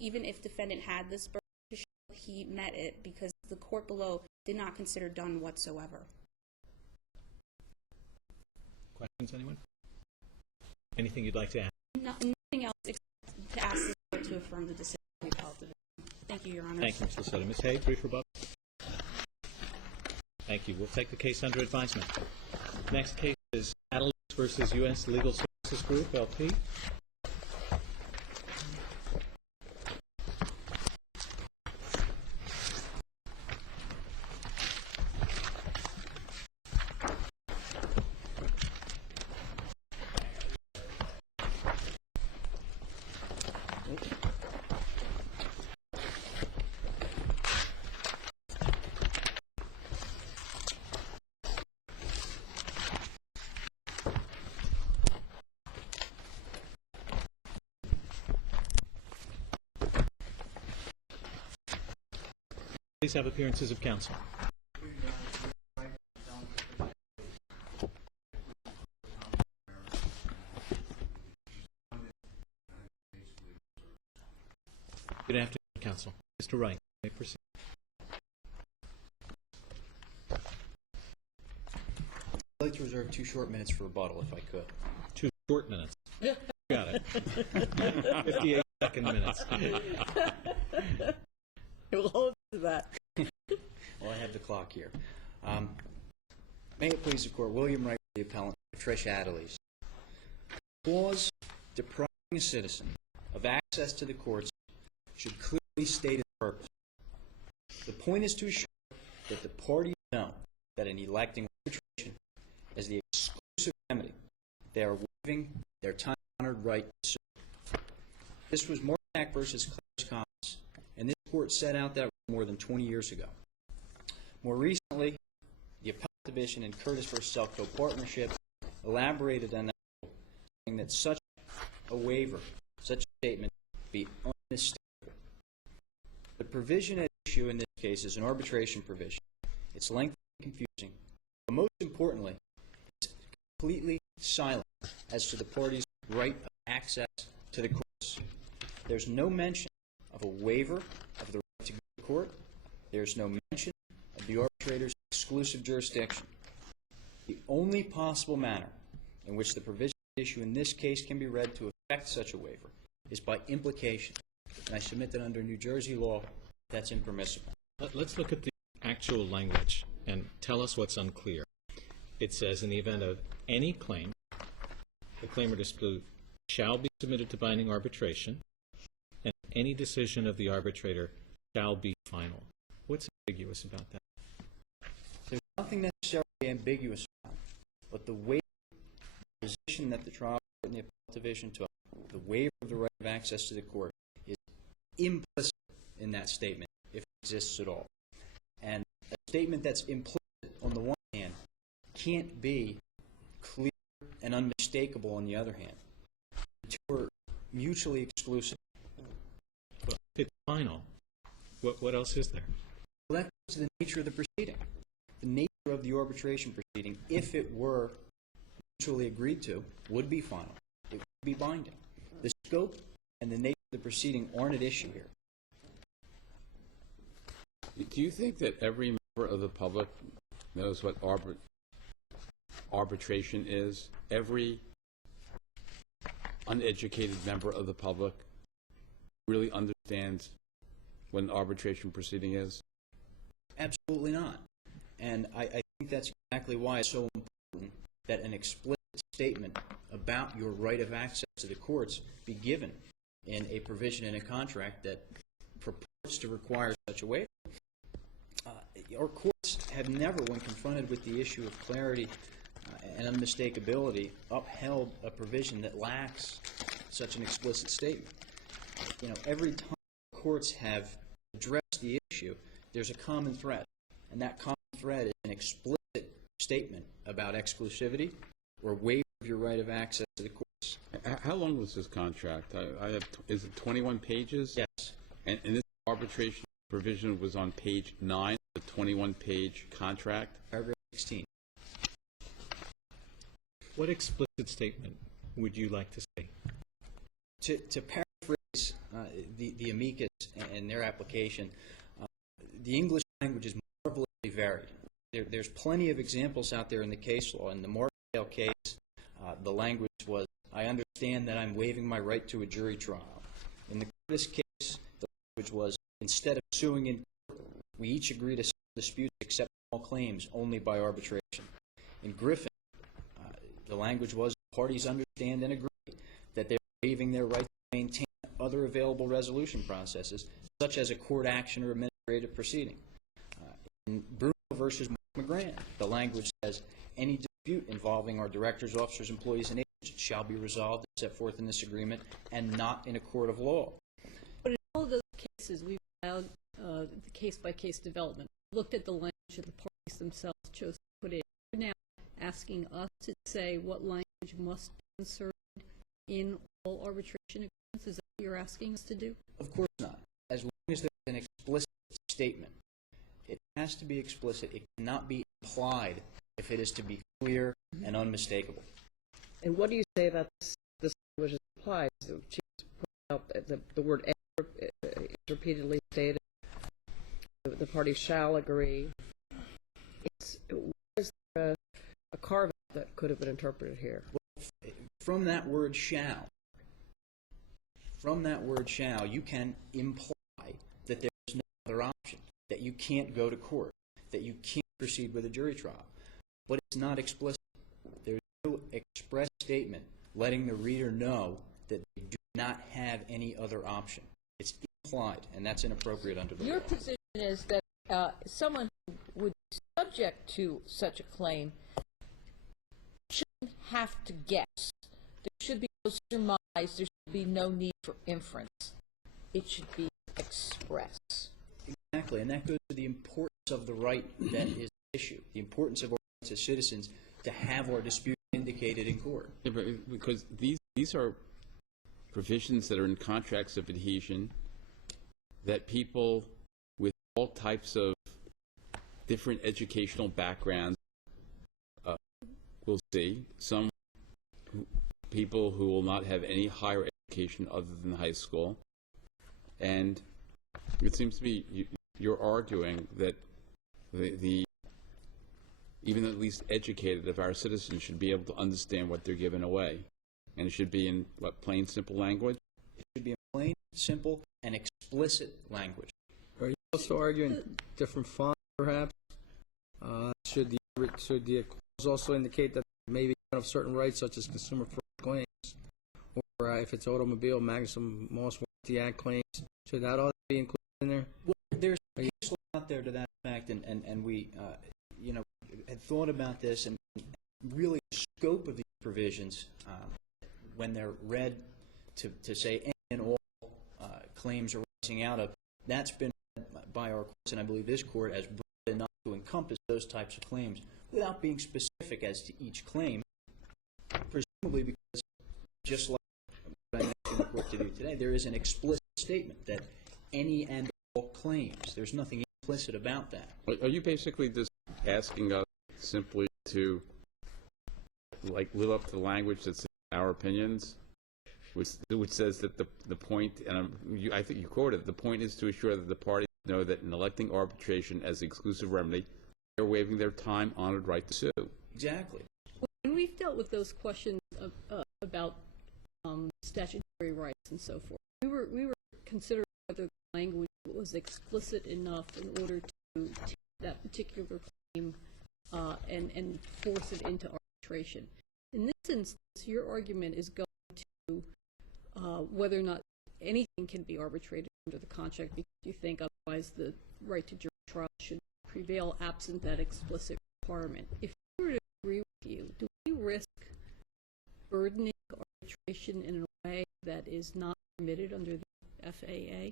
even if defendant had this burden to show, he met it because the court below did not consider done whatsoever. Questions, anyone? Anything you'd like to add? Nothing else except to ask the court to affirm the decision of the appellate division. Thank you, Your Honor. Thank you, Ms. Lucetta. Ms. Hay, brief rebuttal. Thank you. We'll take the case under advisement. Next case is Adelaide versus U.S. Legal Services Group, LP. Please have appearances of counsel. Good afternoon, counsel. Mr. Wright, you may proceed. I'd like to reserve 2 short minutes for rebuttal, if I could. 2 short minutes. Yeah. Got it. 58-second minutes. We'll hold to that. Well, I have the clock here. May it please the Court, William Wright, the appellant, Trish Adelaide. Clause depriving a citizen of access to the courts should clearly state its purpose. The point is to assure that the parties know that in electing arbitration as the exclusive remedy, they are waiving their time-honored right to sue. This was Mark versus Clarence Collins, and this Court set out that more than 20 years ago. More recently, the Appellate Division in Curtis v. Selco Partnership elaborated on that, saying that such a waiver, such a statement, be unmistakable. The provision at issue in this case is an arbitration provision. It's lengthy and confusing, but most importantly, it's completely silent as to the parties' right of access to the courts. There's no mention of a waiver of the right to go to court. There's no mention of the arbitrator's exclusive jurisdiction. The only possible manner in which the provision issue in this case can be read to affect such a waiver is by implication. And I submit that under New Jersey law, that's impermissible. Let's look at the actual language and tell us what's unclear. It says, in the event of any claim, the claim or dispute shall be submitted to binding arbitration, and any decision of the arbitrator shall be final. What's ambiguous about that? There's nothing necessarily ambiguous about it, but the waiver, the position that the trial court and the Appellate Division took, the waiver of the right of access to the court, is implicit in that statement, if it exists at all. And a statement that's implicit on the one hand can't be clear and unmistakable on the other hand. The two are mutually exclusive. But if it's final, what else is there? Well, that goes to the nature of the proceeding. The nature of the arbitration proceeding, if it were mutually agreed to, would be final. It would be binding. The scope and the nature of the proceeding aren't at issue here. Do you think that every member of the public knows what arbitration is? Every uneducated member of the public really understands what an arbitration proceeding is? Absolutely not. And I think that's exactly why it's so important that an explicit statement about your right of access to the courts be given in a provision in a contract that purports to require such a waiver. Our courts have never, when confronted with the issue of clarity and unmistakability, upheld a provision that lacks such an explicit statement. You know, every time courts have addressed the issue, there's a common thread, and that common thread is an explicit statement about exclusivity or waiver of your right of access to the courts. How long was this contract? Is it 21 pages? Yes. And this arbitration provision was on page 9 of the 21-page contract? Paragraph 16. What explicit statement would you like to see? To paraphrase the amicus and their application, the English language is marvelously varied. There's plenty of examples out there in the case law. In the Markdale case, the language was, I understand that I'm waiving my right to a jury trial. In the Curtis case, the language was, instead of suing in court, we each agree to settle disputes except all claims only by arbitration. In Griffin, the language was, parties understand and agree that they're waiving their right to maintain other available resolution processes, such as a court action or administrative proceeding. In Bruno versus McGran, the language says, any dispute involving our directors, officers, employees, and agents shall be resolved as set forth in this agreement and not in a court of law. But in all of those cases, we've allowed the case-by-case development. Looked at the language that the parties themselves chose to put in. We're now asking us to say what language must be inserted in all arbitration agreements. Is that what you're asking us to do? Of course not. As long as there's an explicit statement. It has to be explicit. It cannot be implied if it is to be clear and unmistakable. And what do you say about this language is applied? So she pointed out the word is repeatedly stated. The parties shall agree. Where's a carve-out that could have been interpreted here? From that word shall, you can imply that there's no other option, that you can't go to court, that you can't proceed with a jury trial. But it's not explicit. There's no express statement letting the reader know that they do not have any other option. It's implied, and that's inappropriate under the law. Your position is that someone who would be subject to such a claim shouldn't have to guess. There should be no surmise. There should be no need for inference. It should be express. Exactly, and that goes to the importance of the right that is at issue, the importance of our rights as citizens to have our dispute indicated in court. Yeah, but because these are provisions that are in contracts of adhesion that people with all types of different educational backgrounds will see. Some people who will not have any higher education other than high school. And it seems to me you're arguing that the even at least educated of our citizens should be able to understand what they're giving away. And it should be in, what, plain, simple language? It should be in plain, simple, and explicit language. Are you also arguing different font, perhaps? Should the clause also indicate that maybe of certain rights, such as consumer fraud claims, or if it's automobile, Magnum Moss Warranty Act claims, should that all be included in there? Well, there's a case law out there to that fact, and we, had thought about this, and really the scope of these provisions, when they're read to say any and all claims arising out of, that's been read by our courts, and I believe this court as broad enough to encompass those types of claims without being specific as to each claim, presumably because, just like what I mentioned the court to do today, there is an explicit statement that any and all claims. There's nothing implicit about that. Are you basically just asking us simply to live up to the language that's in our opinions, which says that the point, and I think you quoted, the point is to assure that the parties know that in electing arbitration as the exclusive remedy, they're waiving their time-honored right to sue. Exactly. When we've dealt with those questions about statutory rights and so forth, we were considering whether the language was explicit enough in order to take that particular claim and force it into arbitration. In this instance, your argument is going to whether or not anything can be arbitrated under the contract because you think otherwise the right to jury trial should prevail absent that explicit requirement. If we were to agree with you, do we risk burdening arbitration in a way that is not permitted under the FAA?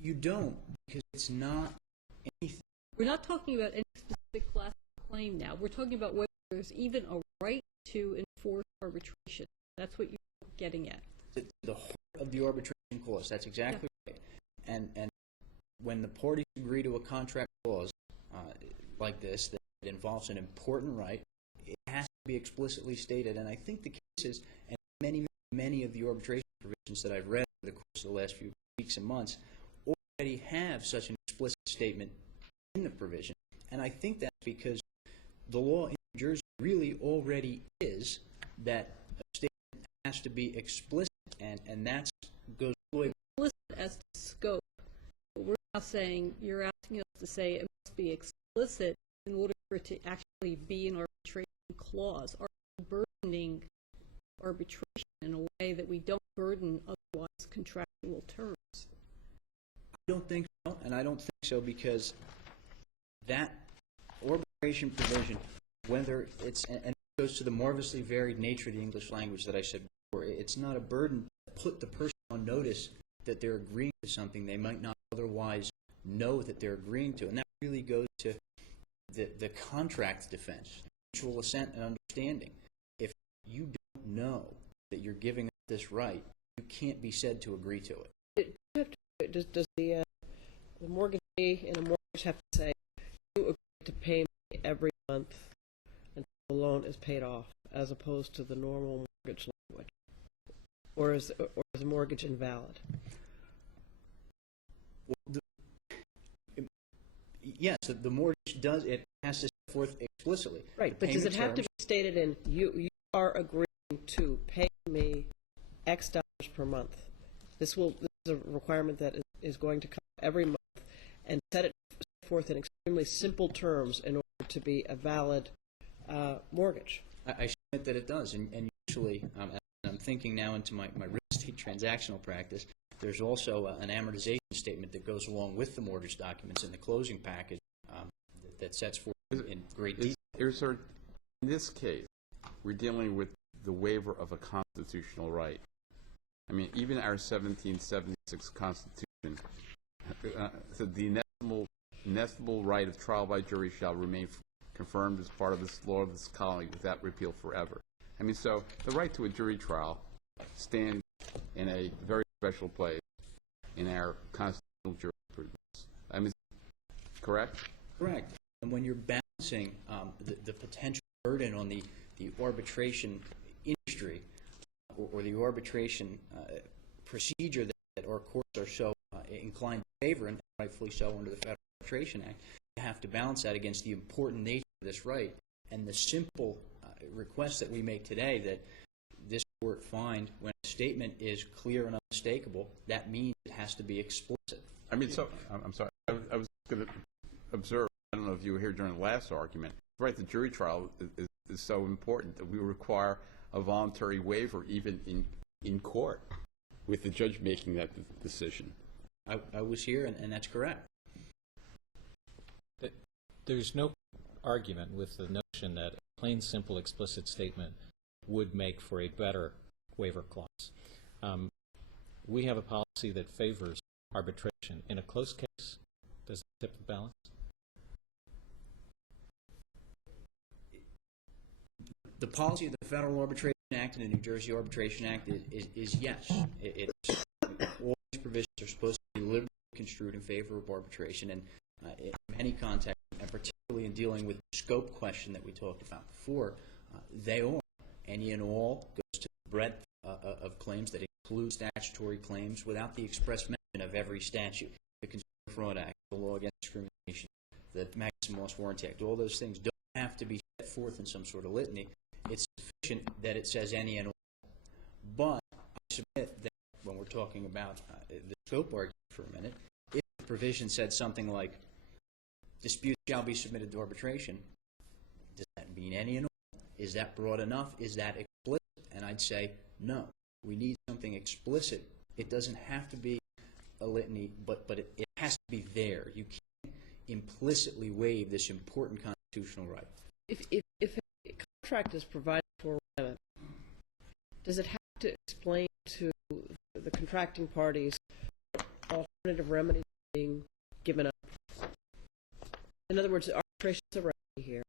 You don't, because it's not anything. We're not talking about any specific class of claim now. We're talking about whether there's even a right to enforce arbitration. That's what you're getting at. The heart of the arbitration clause. That's exactly right. And when the parties agree to a contract clause like this that involves an important right, it has to be explicitly stated. And I think the cases and many of the arbitration provisions that I've read over the course of the last few weeks and months, already have such an explicit statement in the provision. And I think that's because the law in New Jersey really already is that a statement has to be explicit, and that goes all the way. Explicit as to scope. But we're now saying, you're asking us to say it must be explicit in order for it to actually be an arbitration clause. Are we burdening arbitration in a way that we don't burden otherwise contractual terms? I don't think so, and I don't think so because that arbitration provision, whether it's, and it goes to the marvelously varied nature of the English language that I said before, it's not a burden to put the person on notice that they're agreeing to something they might not otherwise know that they're agreeing to. And that really goes to the contract defense, mutual assent and understanding. If you don't know that you're giving up this right, you can't be said to agree to it. Does the mortgagee in a mortgage have to say, you agree to pay me every month until the loan is paid off, as opposed to the normal mortgage language? Or is the mortgage invalid? Well, yes, the mortgage does, it has to set forth explicitly. Right, but does it have to be stated in, you are agreeing to pay me X dollars per month? This is a requirement that is going to come every month, and set it forth in extremely simple terms in order to be a valid mortgage. I submit that it does, and usually, and I'm thinking now into my real estate transactional practice, there's also an amortization statement that goes along with the mortgage documents in the closing package that sets forth in great detail. In this case, we're dealing with the waiver of a constitutional right. I mean, even our 1776 Constitution, the inestimable right of trial by jury shall remain confirmed as part of this law of this colony without repeal forever. I mean, so the right to a jury trial stands in a very special place in our constitutional jurisprudence. I mean, correct? Correct. And when you're balancing the potential burden on the arbitration industry or the arbitration procedure that our courts are so inclined to favor, and rightfully so under the Federal Arbitration Act, you have to balance that against the important nature of this right and the simple request that we make today that this court find when a statement is clear and unmistakable, that means it has to be explicit. I mean, so, I'm sorry, I was going to observe, I don't know if you were here during the last argument, right, the jury trial is so important that we require a voluntary waiver even in court with the judge making that decision. I was here, and that's correct. There's no argument with the notion that a plain, simple, explicit statement would make for a better waiver clause. We have a policy that favors arbitration. In a close case, does it tip the balance? The policy of the Federal Arbitration Act and the New Jersey Arbitration Act is yes. All these provisions are supposed to be liberally construed in favor of arbitration, and in many contexts, and particularly in dealing with the scope question that we talked about before, they are. Any and all goes to the breadth of claims that include statutory claims without the express mention of every statute. The Consumer Fraud Act, the Law Against Discrimination, the Maximum Loss Warranty Act, all those things don't have to be set forth in some sort of litany. It's sufficient that it says any and all. But I submit that when we're talking about the scope argument for a minute, if the provision said something like, disputes shall be submitted to arbitration, does that mean any and all? Is that broad enough? Is that explicit? And I'd say, no. We need something explicit. It doesn't have to be a litany, but it has to be there. You can't implicitly waive this important constitutional right. If a contract is provided for, does it have to explain to the contracting parties alternative remedies being given up? In other words, arbitration is a remedy here.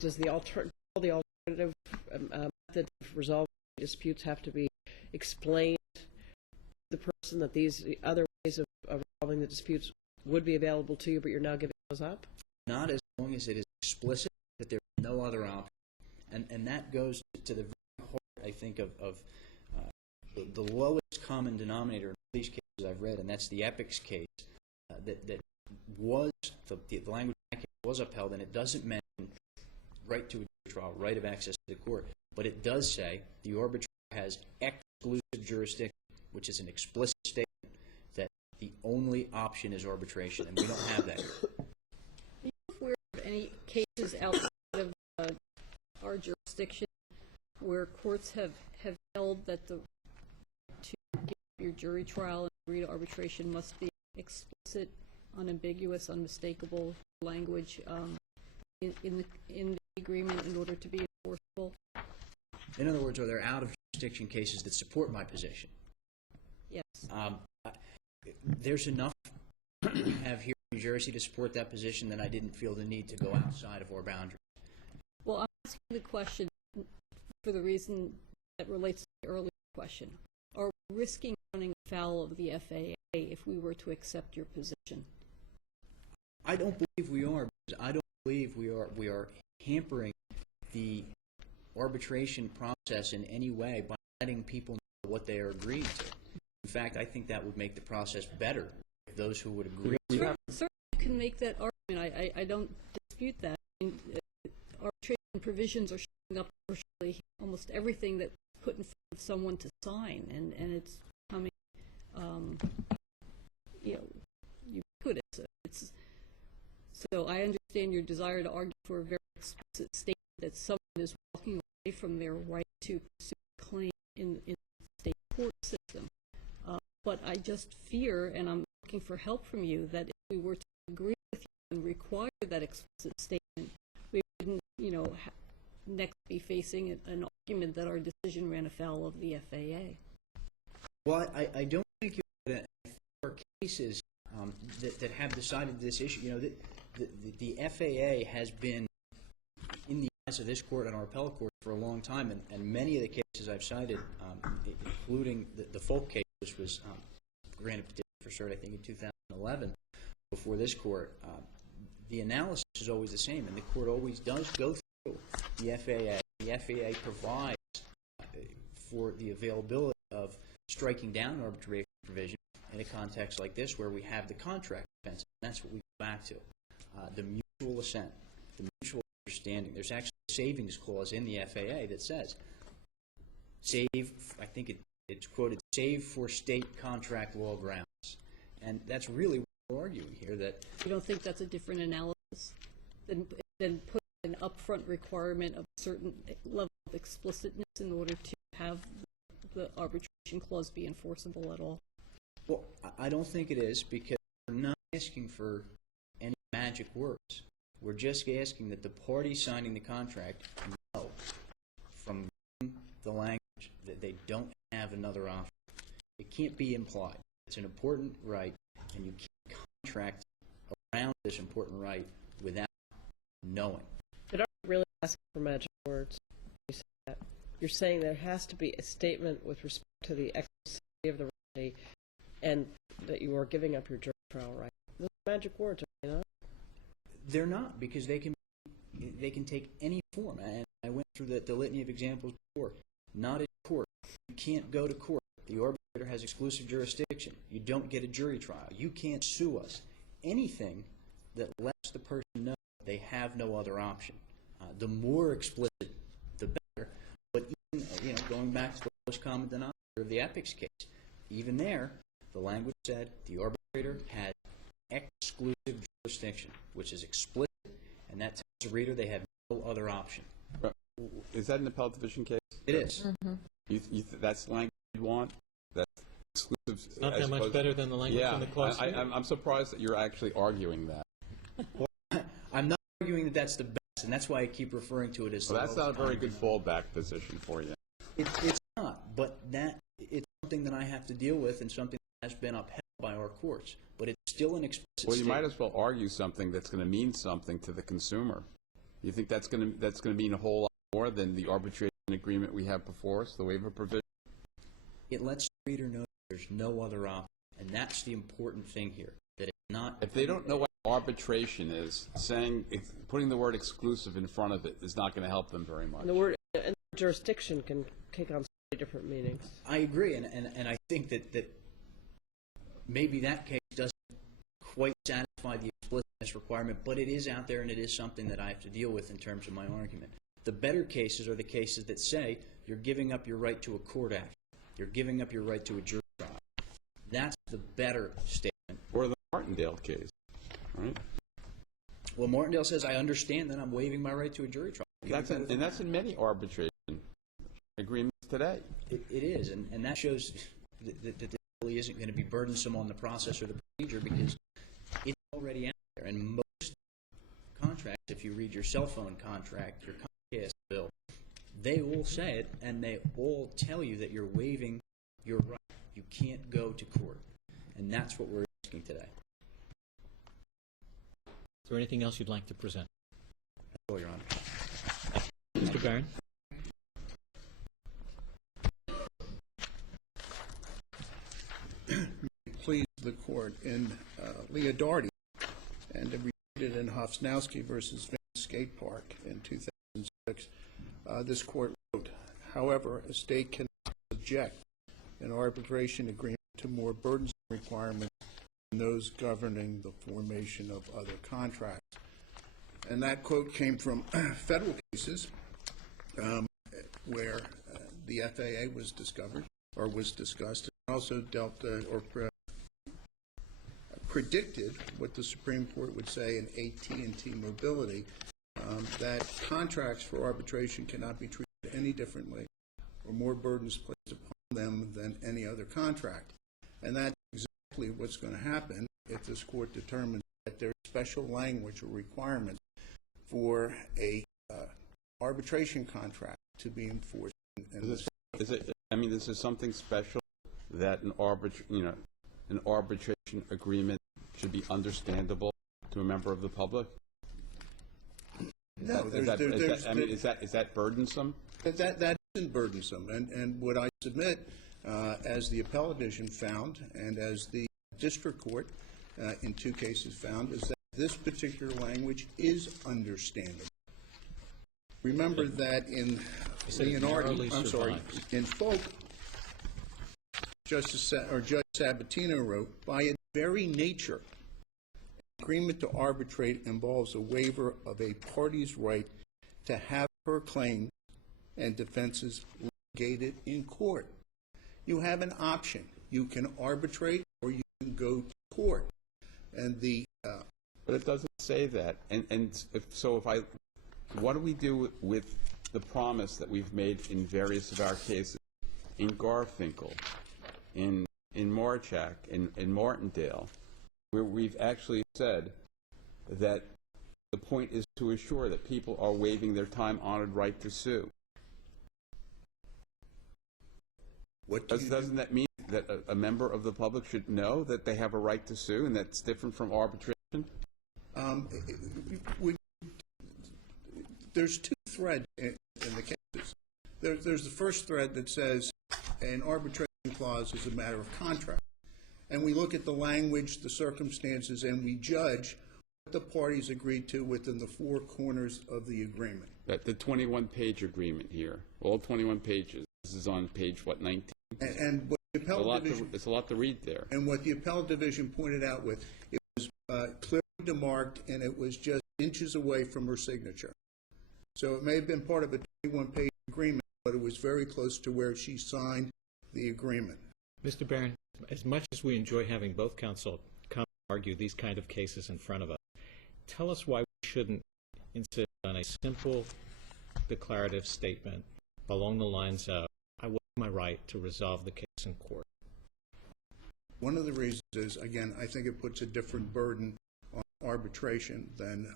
Does the alternative method of resolving disputes have to be explained to the person that these other ways of resolving the disputes would be available to you, but you're now giving those up? Not as long as it is explicit that there is no other option. And that goes to the very heart, I think, of the lowest common denominator in all these cases I've read, and that's the Epix case, that was, the language in that case was upheld, and it doesn't mention right to a trial, right of access to the court, but it does say the arbitrator has exclusive jurisdiction, which is an explicit statement that the only option is arbitration, and we don't have that here. Are you aware of any cases outside of our jurisdiction where courts have held that to give your jury trial and agree to arbitration must be explicit, unambiguous, unmistakable language in the agreement in order to be enforceable? In other words, are there out-of-jurisdiction cases that support my position? Yes. There's enough we have here in New Jersey to support that position that I didn't feel the need to go outside of our boundaries. Well, I'm asking the question for the reason that relates to the earlier question. Are we risking running afoul of the FAA if we were to accept your position? I don't believe we are, because I don't believe we are hampering the arbitration process in any way by letting people know what they are agreeing to. In fact, I think that would make the process better if those who would agree. Certainly you can make that argument. I don't dispute that. I mean, arbitration provisions are showing up virtually almost everything that's put in front of someone to sign, and it's becoming ubiquitous. So I understand your desire to argue for a very explicit statement that someone is walking away from their right to pursue a claim in the state court system. But I just fear, and I'm looking for help from you, that if we were to agree with you and require that explicit statement, we wouldn't, next be facing an argument that our decision ran afoul of the FAA. Well, I don't think there are cases that have decided this issue. The FAA has been in the eyes of this court and our appellate court for a long time, and many of the cases I've cited, including the Folk case, which was granted petition for cert, I think, in 2011, before this court, the analysis is always the same, and the court always does go through the FAA. The FAA provides for the availability of striking down arbitration provision in a context like this, where we have the contract defense, and that's what we go back to. The mutual assent, the mutual understanding. There's actually a savings clause in the FAA that says, save, I think it's quoted, save for state contract law grounds. And that's really what we're arguing here. That You don't think that's a different analysis than put an upfront requirement of a certain level of explicitness in order to have the arbitration clause be enforceable at all? Well, I don't think it is, because we're not asking for any magic words. We're just asking that the party signing the contract know from the language that they don't have another option. It can't be implied. It's an important right, and you can't contract around this important right without knowing. But aren't you really asking for magic words? You say that. You're saying there has to be a statement with respect to the exclusivity of the remedy, and that you are giving up your jury trial right. Those are magic words, are they not? They're not, because they can take any form. And I went through the litany of examples before. Not in court. You can't go to court. The arbitrator has exclusive jurisdiction. You don't get a jury trial. You can't sue us. Anything that lets the person know they have no other option. The more explicit, the better. But even, going back to the most common denominator of the Epix case, even there, the language said the arbitrator had exclusive jurisdiction, which is explicit, and that tells the reader they have no other option. Is that an appellate division case? It is. That's the language you want? That's exclusive? It's not that much better than the language in the clause. I'm surprised that you're actually arguing that. I'm not arguing that that's the best, and that's why I keep referring to it as the That's not a lowest very common good fallback position for you. It's not, but it's something that I have to deal with, and something that has been upheld by our courts. But it's still an explicit Well, you might statement. as well argue something that's going to mean something to the consumer. You think that's going to mean a whole lot more than the arbitration agreement we have before us, the waiver provision? It lets the reader know there's no other option, and that's the important thing here. That it's not. If they don't know what arbitration is, putting the word exclusive in front of it is not going to help them very much. And the word and jurisdiction can take on so different meanings. I agree, and I think that maybe that case doesn't quite satisfy the explicitness requirement, but it is out there, and it is something that I have to deal with in terms of my argument. The better cases are the cases that say you're giving up your right to a court action. You're giving up your right to a jury trial. That's the better statement. Or the Martindale case, right? Well, Martindale says, I understand that I'm waiving my right to a jury trial. And that's in many arbitration agreements today. It is, and that shows that this really isn't going to be burdensome on the process or the procedure because it's already out there. And most contracts, if you read your cell phone contract, your Comcast bill, they all say it, and they all tell you that you're waiving your right. You can't go to court. And that's what we're asking today. Is there anything else you'd like to present? That's all, Your Honor. Mr. Barron? Please the court in Leodardi and repeated in Hofsnowski versus Van Skate Park in 2006. This court wrote, however, a state cannot subject an arbitration agreement to more burdensome requirements than those governing the formation of other contracts. And that quote came from federal cases where the FAA was discovered or was discussed, and also dealt or predicted what the Supreme Court would say in AT&T Mobility, that contracts for arbitration cannot be treated any differently or more burdens placed upon them than any other contract. And that's exactly what's going to happen if this court determines that there's special language or requirements for a arbitration contract to be enforced. This is something special that an arbitration agreement should be understandable to a member of the public? No, is that burdensome? That isn't burdensome. And what I submit, as the appellate division found, and as the district court in two cases found, is that this particular language is understandable. Remember that in in Folk, Judge Sabatino wrote, by its very nature, agreement to arbitrate involves a waiver of a party's right to have her claims and defenses litigated in court. You have an option. You can arbitrate or you can go to court. And but it doesn't say that. What do we do with the promise that we've made in various of our cases, in Garfinkel, in Marchak, in Martindale, where we've actually said that the point is to assure that people are waiving their time-honored right to sue? Doesn't that mean that a member of the public should know that they have a right to sue and that's different from arbitration? There's two threads in the cases. There's the first thread that says an arbitration clause is a matter of contract. And we look at the language, the circumstances, and we judge what the parties agreed to within the four corners of the agreement. The 21-page agreement here, all 21 pages. This is on page, 19? And what the appellate division... It's a lot to read there. And what the appellate division pointed out with, it was clearly demarked, and it was just inches away from her signature. So it may have been part of a 21-page agreement, but it was very close to where she signed the agreement. Mr. Barron, as much as we enjoy having both counsel come argue these kind of cases in front of us, tell us why we shouldn't insist on a simple declarative statement along the lines of, I waive my right to resolve the case in court. One of the reasons is, again, I think it puts a different burden on arbitration than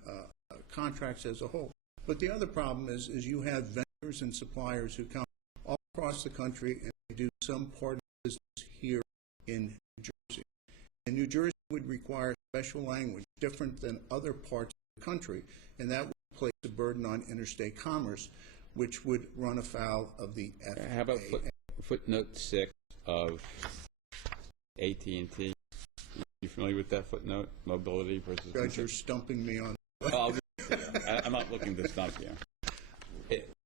contracts as a whole. But the other problem is you have vendors and suppliers who come all across the country and they do some part of the business here in New Jersey. And New Jersey would require special language different than other parts of the country, and that would place a burden on interstate commerce, which would run afoul of the FAA. How about footnote 6 of AT&T? You familiar with that footnote? Mobility versus... Judge, you're stumping me on... I'm not looking to stump you.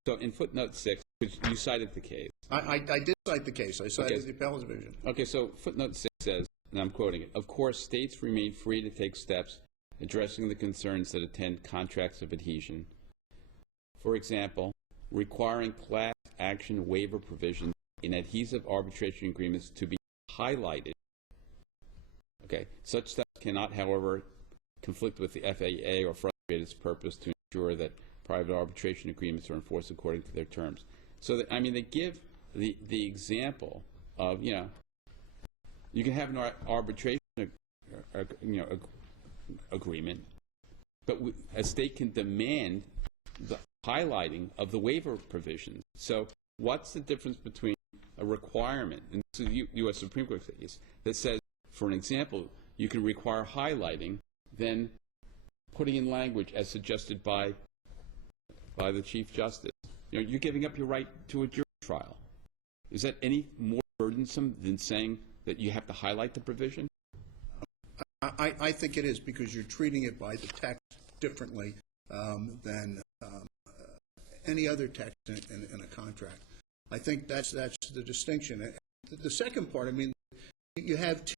So in footnote 6, which you cited the case, I did cite the case. I cited Okay. the appellate division. Okay, so footnote 6 says, and I'm quoting it, "Of course, states remain free to take steps addressing the concerns that attend contracts of adhesion. For example, requiring class action waiver provisions in adhesive arbitration agreements to be highlighted. Okay, such steps cannot, however, conflict with the FAA or frustrate its purpose to ensure that private arbitration agreements are enforced according to their terms." So, that, I mean, they give the example of, you know, you can have an arbitration, agreement, but a state can demand the highlighting of the waiver provisions. So, what's the difference between a requirement, and this is a U.S. Supreme Court case, that says, for an example, you can require highlighting, then putting in language as suggested by the Chief Justice. You know, you're giving up your right to a jury trial. Is that any more burdensome than saying that you have to highlight the provision? I think it is, because you're treating it by the text differently than any other text in a contract. I think that's the distinction. The second part, I mean, you have two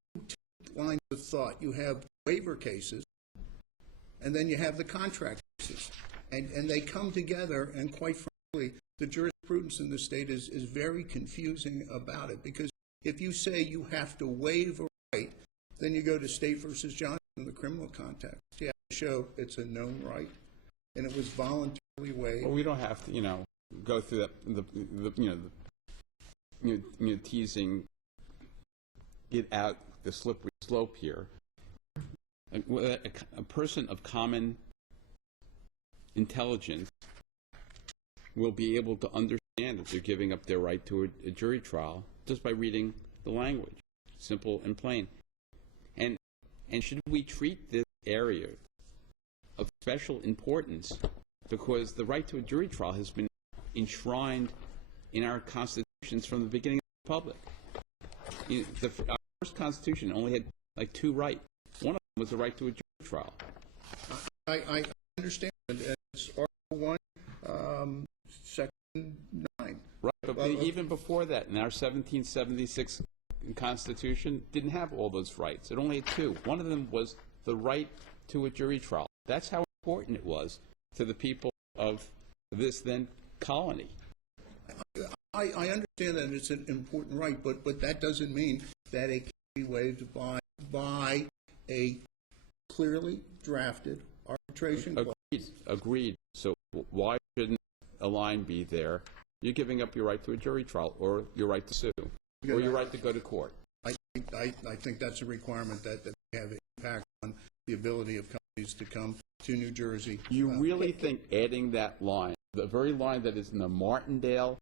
lines of thought. You have waiver cases, and then you have the contract cases. And they come together, and quite frankly, the jurisprudence in the state is very confusing about it, because if you say you have to waive a right, then you go to State versus Johnson in the criminal context. You have to show it's a known right, and it was voluntarily waived. Well, we don't have to, you know, go through teasing, get out the slippery slope here. A person of common intelligence will be able to understand that they're giving up their right to a jury trial just by reading the language, simple and plain. And should we treat this area of special importance because the right to a jury trial has been enshrined in our constitutions from the beginning of the Republic? Our first constitution only had like two rights. One of them was the right to a jury trial. I understand. It's Article 1, Section 9. Right, but even before that, in our 1776 Constitution, didn't have all those rights. It only had two. One of them was the right to a jury trial. That's how important it was to the people of this then colony. I understand that it's an important right, but that doesn't mean that it can be waived by a clearly drafted arbitration clause. Agreed. So why shouldn't a line be there? You're giving up your right to a jury trial, or your right to sue, or your right to go to court. I think that's a requirement that they have an impact on the ability of companies to come to New Jersey. You really think adding that line, the very line that is in the Martindale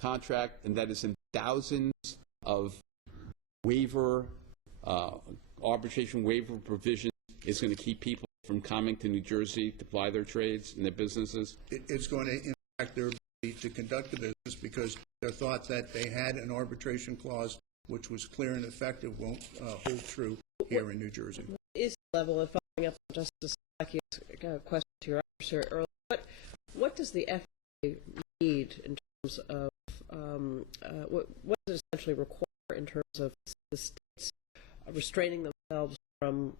contract and that is in thousands of arbitration waiver provisions, is going to keep people from coming to New Jersey to ply their trades and their businesses? It's going to impact their ability to conduct the business, because they thought that they had an arbitration clause which was clear and effective won't hold true here in New Jersey. What is the level, and following up on Justice Sakie's question to your adversary earlier, what does the FAA need in terms of, what does it essentially require in terms of the states restraining themselves from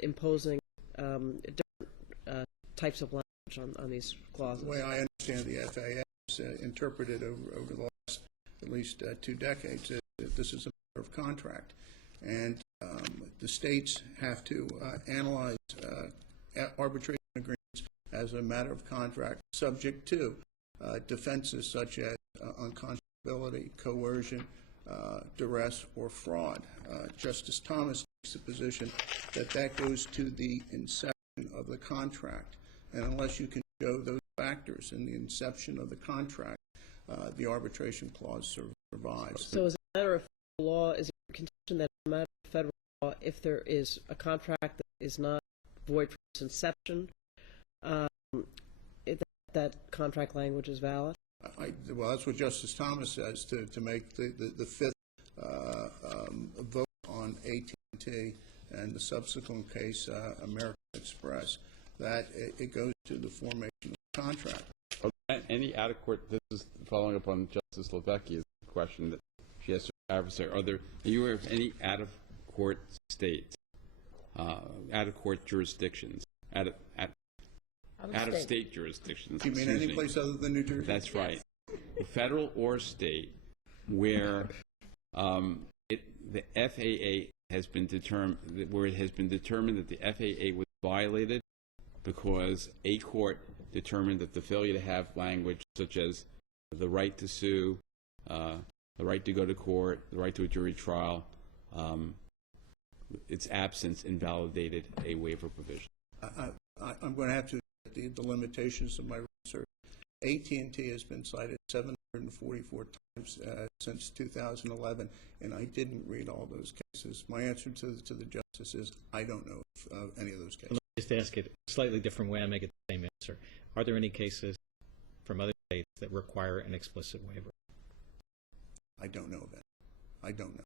imposing different types of language on these clauses? The way I understand the FAA is interpreted over the last at least 2 decades, that this is a matter of contract. And the states have to analyze arbitration agreements as a matter of contract, subject to defenses such as unconscionability, coercion, duress, or fraud. Justice Thomas takes the position that goes to the inception of the contract. And unless you can show those factors in the inception of the contract, the arbitration clause survives. So as a matter of federal law, is it your contention that as a matter of federal law, if there is a contract that is not void from its inception, that contract language is valid? Well, that's what Justice Thomas says, to make the fifth vote on AT&T and the subsequent case, American Express, that it goes to the formation of the contract. Any out-of-court, this is following up on Justice Lavecchia's question that she asked her adversary. Are you aware of any out-of-court states, out-of-court jurisdictions, out-of-state jurisdictions? You mean any place other than New Jersey? That's right. Federal or state, where the FAA has been determined, where it has been determined that the FAA was violated because a court determined that the failure to have language such as the right to sue, the right to go to court, the right to a jury trial, its absence invalidated a waiver provision. I'm going to have to admit the limitations of my research. AT&T has been cited 744 times since 2011, and I didn't read all those cases. My answer to the justice is I don't know of any of those cases. Let me just ask it a slightly different way. I make it the same answer. Are there any cases from other states that require an explicit waiver? I don't know of it. I don't know.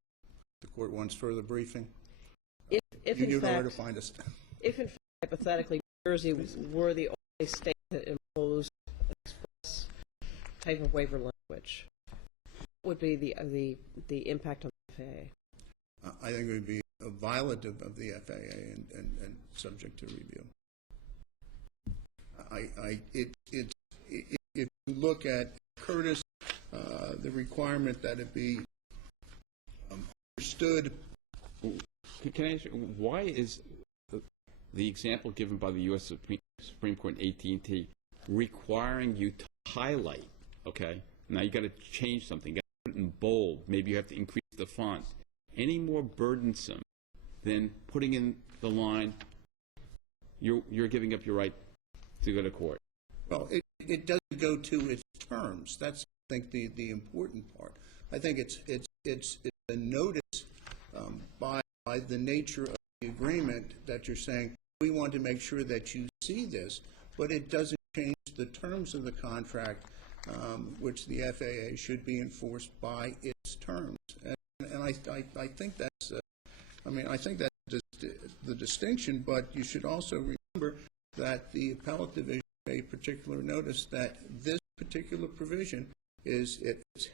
The court wants further briefing. If You in know where to fact, find us. if in fact, hypothetically, New Jersey were the only state that imposed express type of waiver language, what would be the impact on the FAA? I think it would be a violative of the FAA and subject to review. If you look at Curtis, the requirement that it be understood. Can I ask you, why is the example given by the U.S. Supreme Court in AT&T requiring you to highlight, okay, now you got to change something, you got to put it in bold, maybe you have to increase the font, any more burdensome than putting in the line, you're giving up your right to go to court? Well, it doesn't go to its terms. That's, I think, the important part. I think it's a notice by the nature of the agreement that you're saying, we want to make sure that you see this, but it doesn't change the terms of the contract, which the FAA should be enforced by its terms. And I think that's, I think that's the distinction, but you should also remember that the appellate division made particular notice that this particular provision is it's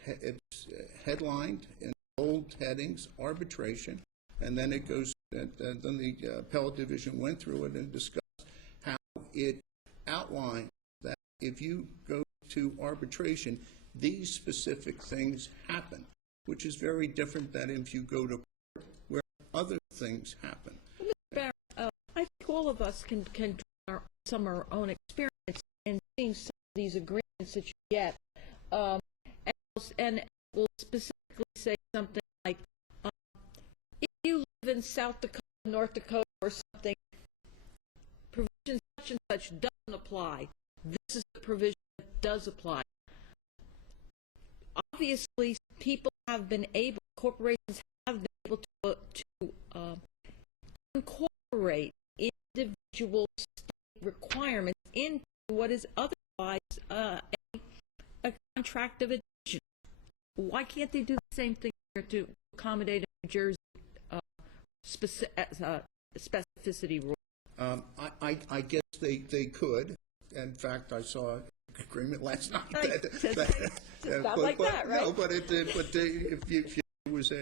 headlined in bold headings, arbitration, and then it goes, then the appellate division went through it and discussed how it outlined that if you go to arbitration, these specific things happen, which is very different than if you go to court where other things happen. Mr. Barrett, I think all of us can draw some of our own experience in seeing some of these agreements that you get, and will specifically say something like, if you live in South Dakota, North Dakota, or something, provision such and such doesn't apply. This is the provision that does apply. Obviously, people have been able, corporations have been able to incorporate individual state requirements into what is otherwise a contract of adhesion. Why can't they do the same thing here to accommodate a New Jersey specificity rule? I guess they could. In fact, I saw an agreement last night. Not like that, right? No, but if it was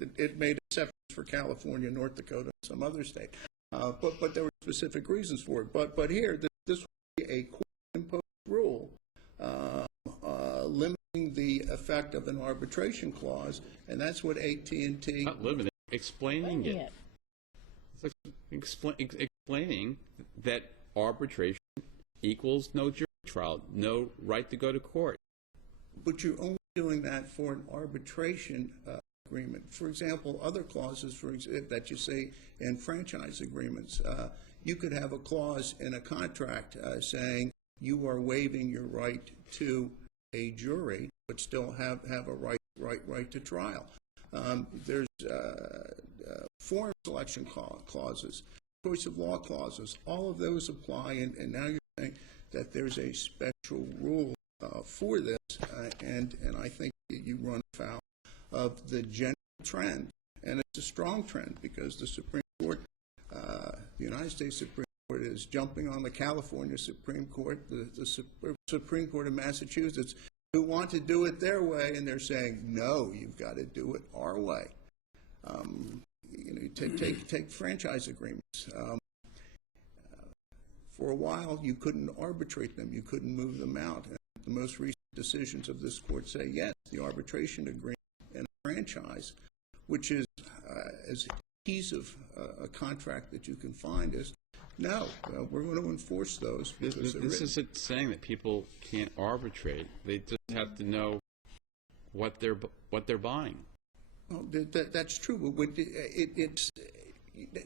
it made exceptions for California, North Dakota, and some other state. But there were specific reasons for it. But here, this would be a court-imposed rule limiting the effect of an arbitration clause, and that's what AT&T... Not limiting, explaining it. Explaining that arbitration equals no jury trial, no right to go to court. But you're only doing that for an arbitration agreement. For example, other clauses that you see in franchise agreements, you could have a clause in a contract saying you are waiving your right to a jury, but still have a right to trial. There's foreign selection clauses, choice of law clauses. All of those apply, and now you're saying that there's a special rule for this, and I think you run afoul of the general trend, and it's a strong trend because the Supreme Court, the United States Supreme Court is jumping on the California Supreme Court, the Supreme Court of Massachusetts, who want to do it their way, and they're saying, no, you've got to do it our way. Take franchise agreements. For a while, you couldn't arbitrate them. You couldn't move them out. And the most recent decisions of this court say, yes, the arbitration agreement in a franchise, which is as adhesive a contract that you can find, is no, we're going to enforce those. This isn't saying that people can't arbitrate. They just have to know what they're buying. Well, that's true, but it's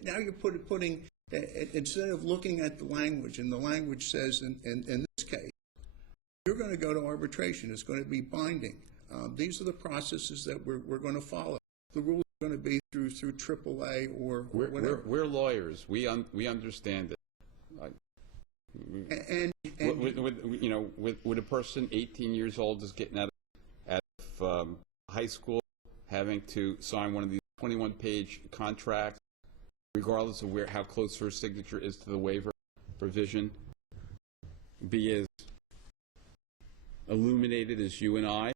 now you're putting, instead of looking at the language, and the language says in this case, you're going to go to arbitration. It's going to be binding. These are the processes that we're going to follow. The rules are going to be through AAA or whatever. We're lawyers. We understand it. With a person 18 years old just getting out of high school, having to sign one of these 21-page contracts, regardless of how close her signature is to the waiver provision, be as illuminated as you and I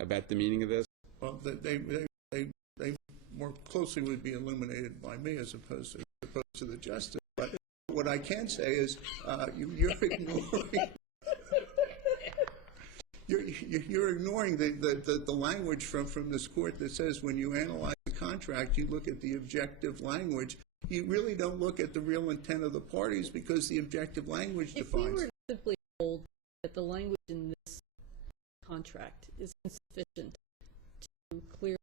about the meaning of this? Well, they more closely would be illuminated by me as opposed to the justice. But what I can say is you're ignoring. You're ignoring the language from this court that says when you analyze the contract, you look at the objective language. You really don't look at the real intent of the parties because the objective language defines. If we were to simply hold that the language in this contract is insufficient to clearly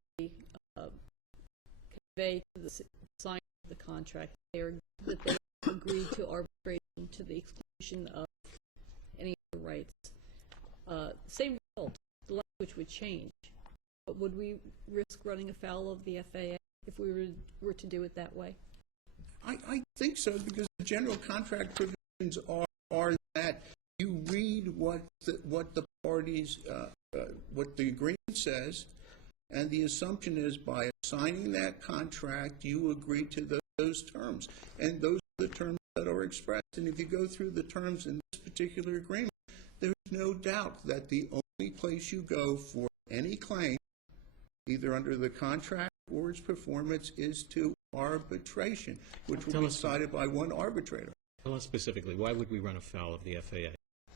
convey to the signer of the contract that they agreed to arbitration to the exclusion of any other rights, same result, the language would change. But would we risk running afoul of the FAA if we were to do it that way? I think so, because the general contract provisions are that you read what the parties, what the agreement says, and the assumption is by signing that contract, you agree to those terms, and those are the terms that are expressed. And if you go through the terms in this particular agreement, there's no doubt that the only place you go for any claim, either under the contract or its performance, is to arbitration, which will be decided by one arbitrator. Tell us specifically, why would we run afoul of the FAA?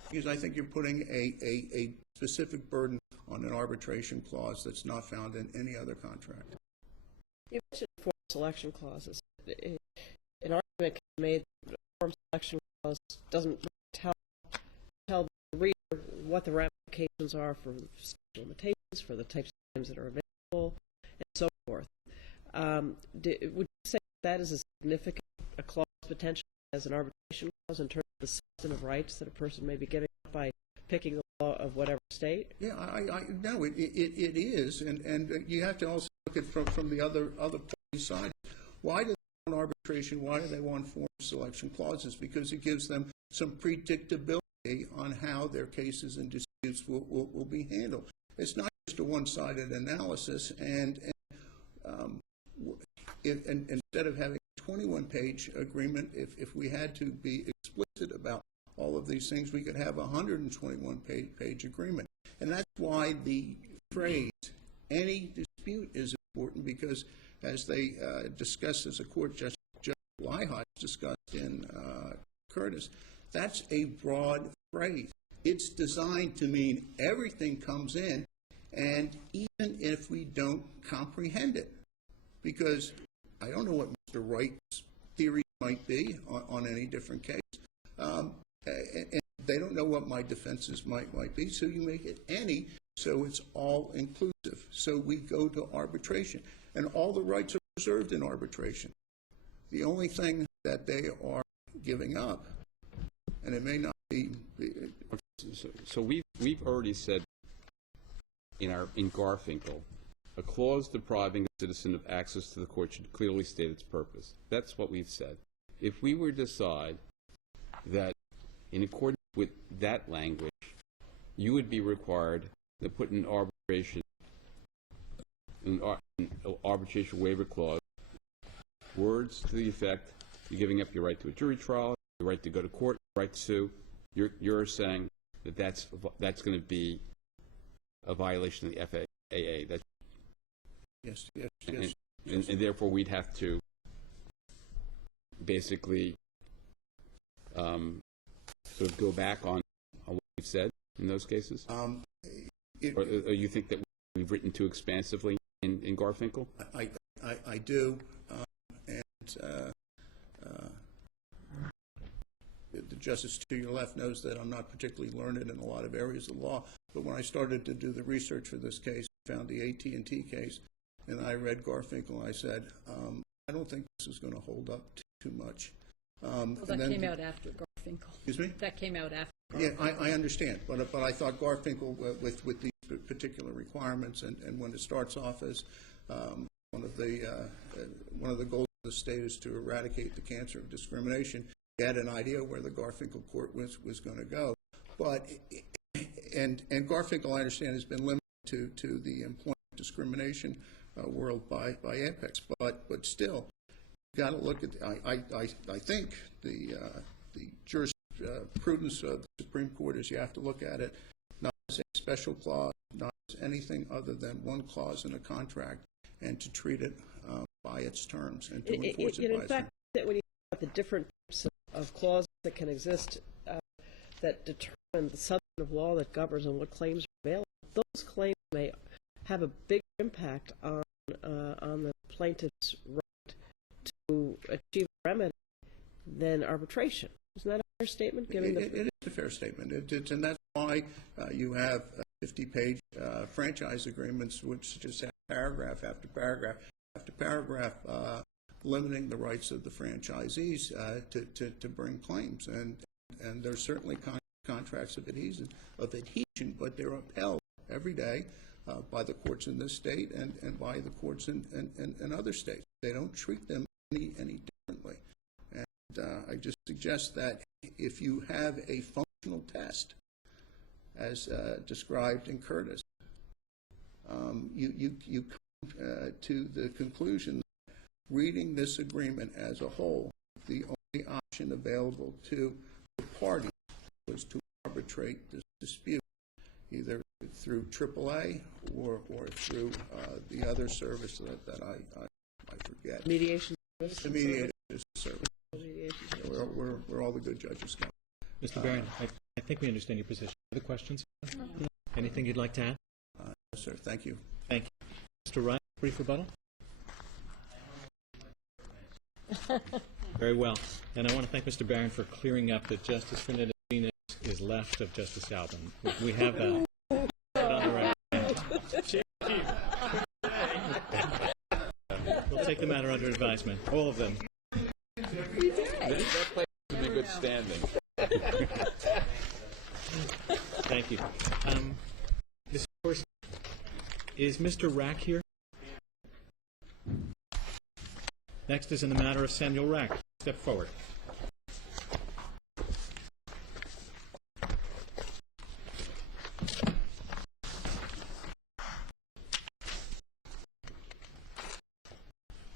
Because I think you're putting a specific burden on an arbitration clause that's not found in any other contract. You mentioned form selection clauses. An argument can be made that a form selection clause doesn't tell the reader what the ramifications are for limitations, for the types of claims that are available, and so forth. Would you say that is a significant clause potentially as an arbitration clause in terms of the substantive rights that a person may be giving up by picking the law of whatever state? Yeah, no, it is, and you have to also look at from the other party side. Why do they want arbitration? Why do they want form selection clauses? Because it gives them some predictability on how their cases and disputes will be handled. It's not just a one-sided analysis, and instead of having a 21-page agreement, if we had to be explicit about all of these things, we could have a 121-page agreement. And that's why the phrase, any dispute, is important, because as they discussed, as a court Judge Leihart discussed in Curtis, that's a broad phrase. It's designed to mean everything comes in, and even if we don't comprehend it, because I don't know what Mr. Wright's theory might be on any different case, and they don't know what my defenses might be, so you make it any, so it's all inclusive. So we go to arbitration, and all the rights are preserved in arbitration. The only thing that they are giving up, and it may not be... So we've already said in Garfinkel, a clause depriving a citizen of access to the court should clearly state its purpose. That's what we've said. If we were to decide that in accordance with that language, you would be required to put in arbitration waiver clause words to the effect you're giving up your right to a jury trial, the right to go to court, the right to sue. You're saying that that's going to be a violation of the FAA. That's, Yes, yes, yes. and therefore we'd have to basically sort of go back on what we've said in those cases? Or you think that we've written too expansively in Garfinkel? I do, and the justice to your left knows that I'm not particularly learned in a lot of areas of law, but when I started to do the research for this case, I found the AT&T case, and I read Garfinkel, and I said, I don't think this is going to hold up too much. Well, that came out after Garfinkel. Excuse me? That came out after Garfinkel. Yeah, I understand, but I thought Garfinkel, with these particular requirements, and when it starts off as one of the goals of the state is to eradicate the cancer of discrimination, you had an idea where the Garfinkel court was going to go. But and Garfinkel, I understand, has been limited to the employment discrimination world by Apex, but still, you got to look at. I think the jurisprudence of the Supreme Court is you have to look at it not as a special clause, not as anything other than one clause in a contract, and to treat it by its terms and to enforce it by its terms. In fact, that when you look at the different types of clauses that can exist that determine the substantive law that governs and what claims are available, those claims may have a bigger impact on the plaintiff's right to achieve a remedy than arbitration. Isn't that a fair statement? Given It is a fair statement, and that's why you have 50-page franchise agreements which just have paragraph after paragraph after paragraph limiting the rights of the franchisees to bring claims, and there's certainly contracts of adhesion, but they're upheld every day by the courts in this state and by the courts in other states. They don't treat them any differently. And I just suggest that if you have a functional test, as described in Curtis, you come to the conclusion that reading this agreement as a whole, the only option available to the party was to arbitrate this dispute, either through AAA or through the other service that I forget. mediation service? The mediation service. Mediation Where all the good judges go. Mr. Barron, I think we understand your position. Other questions? No. Anything you'd like to add? Yes, sir. Thank you. Thank you. Mr. Ryan, brief rebuttal? Very well. And I want to thank Mr. Barron for clearing up that Justice Fernandez is left of Justice Alvin. We have that on the record. We'll take the matter under advisement, all of them. That place is in good standing. Thank you. Mr. Forrest, is Mr. Rack here? Next is in the matter of Samuel Rack. Step forward.